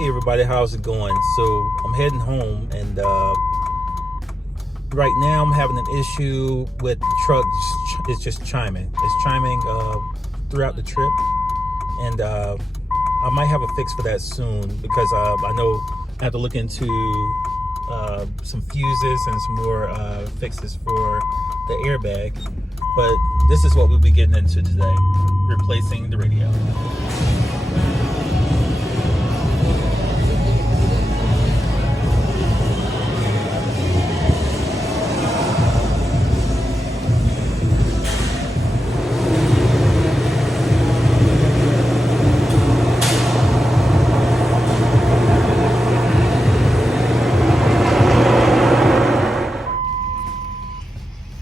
Hey everybody, how's it going? So I'm heading home, and right now I'm having an issue with the truck. It's just chiming. It's chiming throughout the trip, and I might have a fix for that soon because I know I have to look into some fuses and some more fixes for the airbag. But this is what we'll be getting into today: replacing the radio.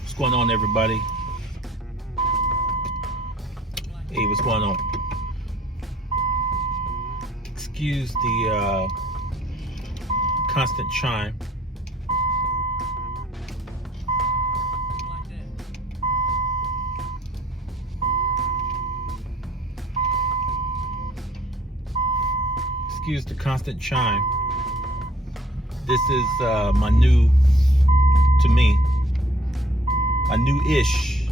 What's going on, everybody? Hey, what's going on? Excuse the constant chime. Excuse the constant chime. This is my new, to me, a new-ish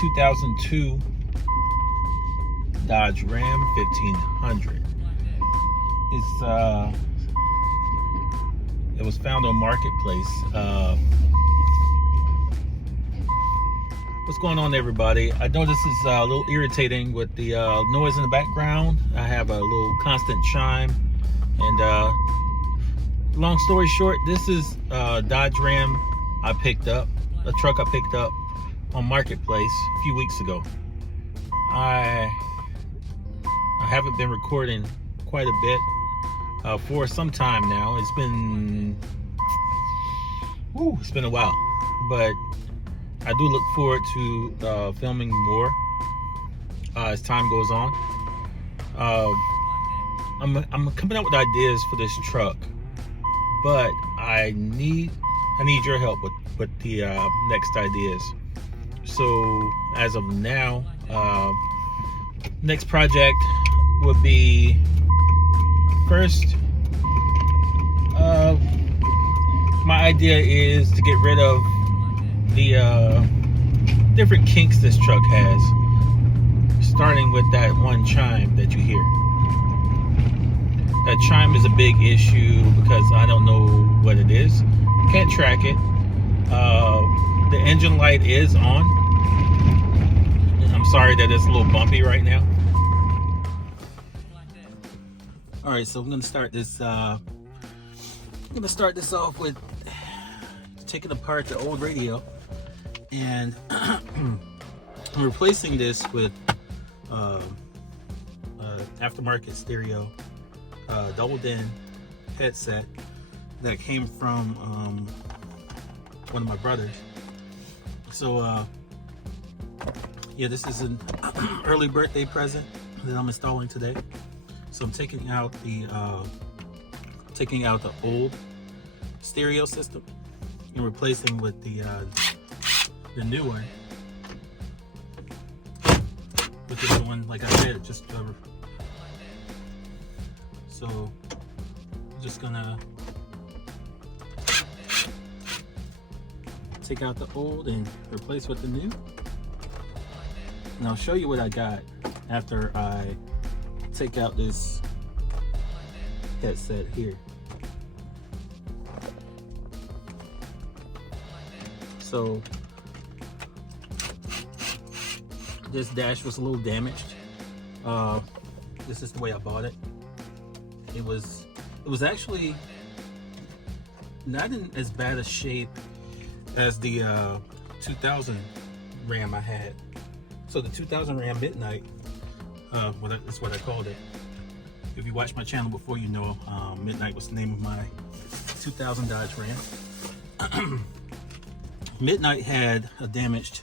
2002 Dodge Ram 1500. It was found on Marketplace. What's going on, everybody? I know this is a little irritating with the noise in the background. I have a little constant chime, and long story short, this is Dodge Ram I picked up, a truck I picked up on Marketplace a few weeks ago. I haven't been recording quite a bit for some time now. It's been a while, but I do look forward to filming more as time goes on. I'm coming up with ideas for this truck, but I need your help with the next ideas. So as of now, next project would be first. My idea is to get rid of the different kinks this truck has, starting with that one chime that you hear. That chime is a big issue because I don't know what it is. Can't track it. The engine light is on. I'm sorry that it's a little bumpy right now. All right, so I'm gonna start this. I'm gonna start this off with taking apart the old radio, and I'm replacing this with aftermarket stereo, double din headset that came from one of my brothers. So yeah, this is an early birthday present that I'm installing today. So I'm taking out the old stereo system and replacing with the new one. With this one, like I said, just so I'm just gonna take out the old and replace with the new. And I'll show you what I got after I take out this headset here. So this dash was a little damaged. This is the way I bought it. It was actually not in as bad a shape as the 2000 Ram I had. So the 2000 Ram Midnight, that's what I called it. If you watched my channel before, you know Midnight was the name of my 2000 Dodge Ram. Midnight had a damaged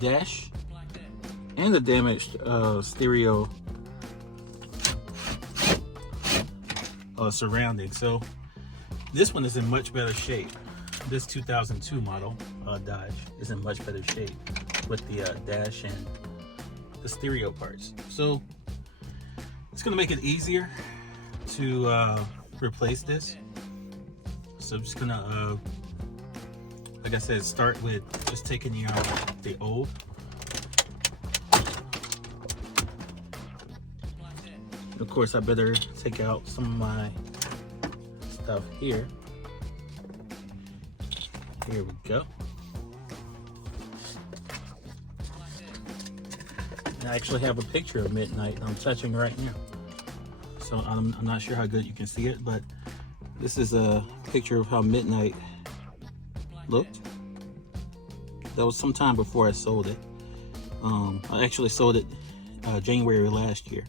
dash and a damaged stereo surrounding. So this one is in much better shape. This 2002 model Dodge is in much better shape with the dash and the stereo parts. So it's gonna make it easier to replace this. So I'm just gonna, like I said, start with just taking the old. Of course, I better take out some of my stuff here. Here we go. I actually have a picture of Midnight I'm touching right now. So I'm not sure how good you can see it, but this is a picture of how Midnight looked. That was some time before I sold it. I actually sold it January last year.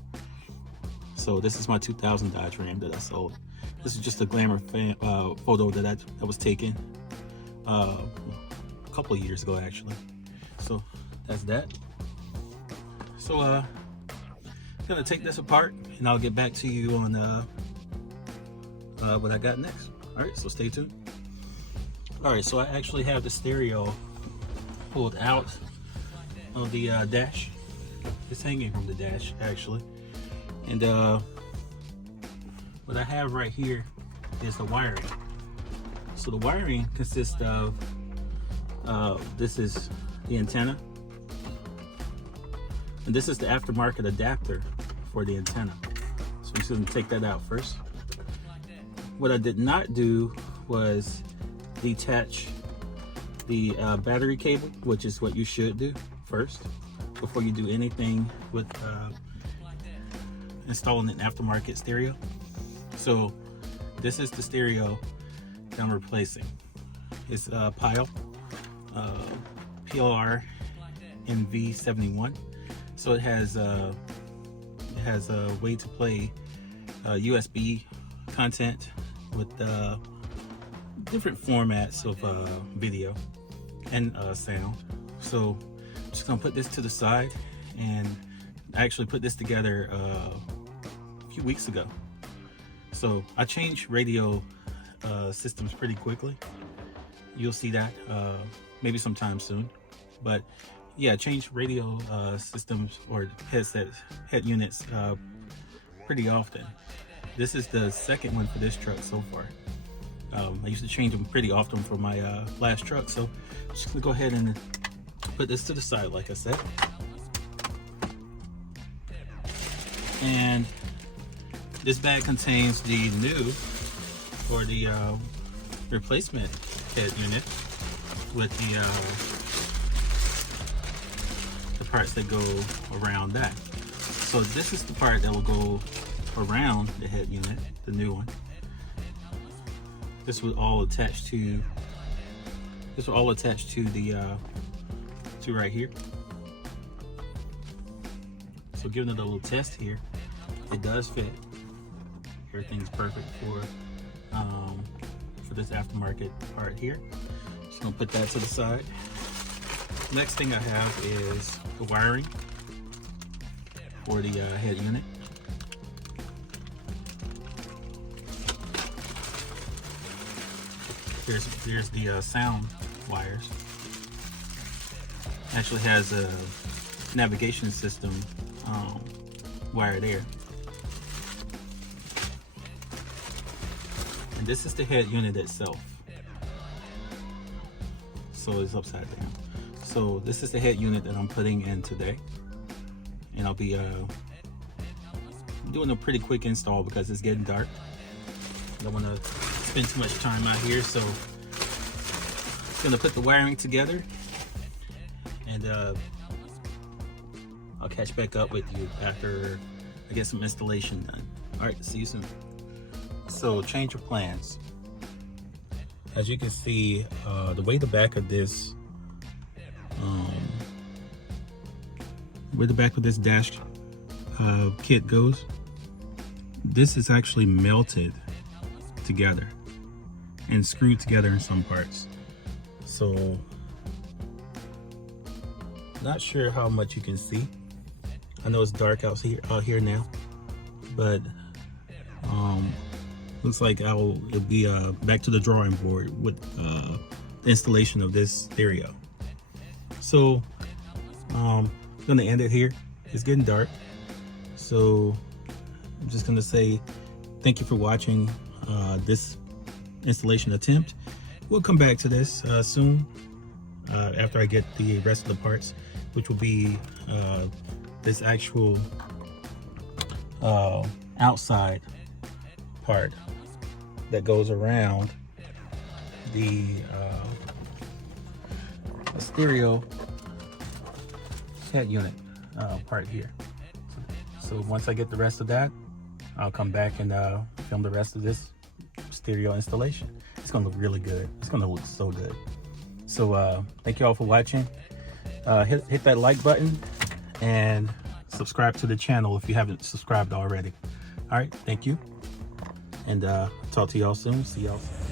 So this is my 2000 Dodge Ram that I sold. This is just a glamour photo that was taken a couple of years ago, actually. So that's that. So I'm gonna take this apart and I'll get back to you on what I got next. All right, so stay tuned. All right, so I actually have the stereo pulled out of the dash. It's hanging from the dash, actually. And what I have right here is the wiring. So the wiring consists of, this is the antenna. And this is the aftermarket adapter for the antenna. So I'm just gonna take that out first. What I did not do was detach the battery cable, which is what you should do first before you do anything with installing an aftermarket stereo. So this is the stereo that I'm replacing. It's a Pyle PLR NV71. So it has a way to play USB content with different formats of video and sound. So I'm just gonna put this to the side, and I actually put this together a few weeks ago. So I changed radio systems pretty quickly. You'll see that maybe sometime soon. But yeah, I changed radio systems or head units pretty often. This is the second one for this truck so far. I used to change them pretty often for my last truck. So I'm just gonna go ahead and put this to the side, like I said. And this bag contains the new, or the replacement head unit with the parts that go around that. So this is the part that will go around the head unit, the new one. This was all attached to the to right here. So giving it a little test here, it does fit. Everything's perfect for this aftermarket part here. Just gonna put that to the side. Next thing I have is the wiring for the head unit. There's the sound wires. Actually has a navigation system wire there. And this is the head unit itself. So it's upside down. So this is the head unit that I'm putting in today. And I'll be doing a pretty quick install because it's getting dark. I don't want to spend too much time out here, so I'm gonna put the wiring together, and I'll catch back up with you after I get some installation done. All right, see you soon. So change of plans. As you can see, the way the back of this dash kit goes, this is actually melted together and screwed together in some parts. So not sure how much you can see. I know it's dark out here now, but looks like it'll be back to the drawing board with the installation of this stereo. So I'm gonna end it here. It's getting dark, so I'm just gonna say thank you for watching this installation attempt. We'll come back to this soon after I get the rest of the parts, which will be this actual outside part that goes around the stereo head unit part here. So once I get the rest of that, I'll come back and film the rest of this stereo installation. It's gonna look really good. It's gonna look so good. So thank you all for watching. Hit that like button and subscribe to the channel if you haven't subscribed already. All right, thank you, and talk to y'all soon. See y'all soon.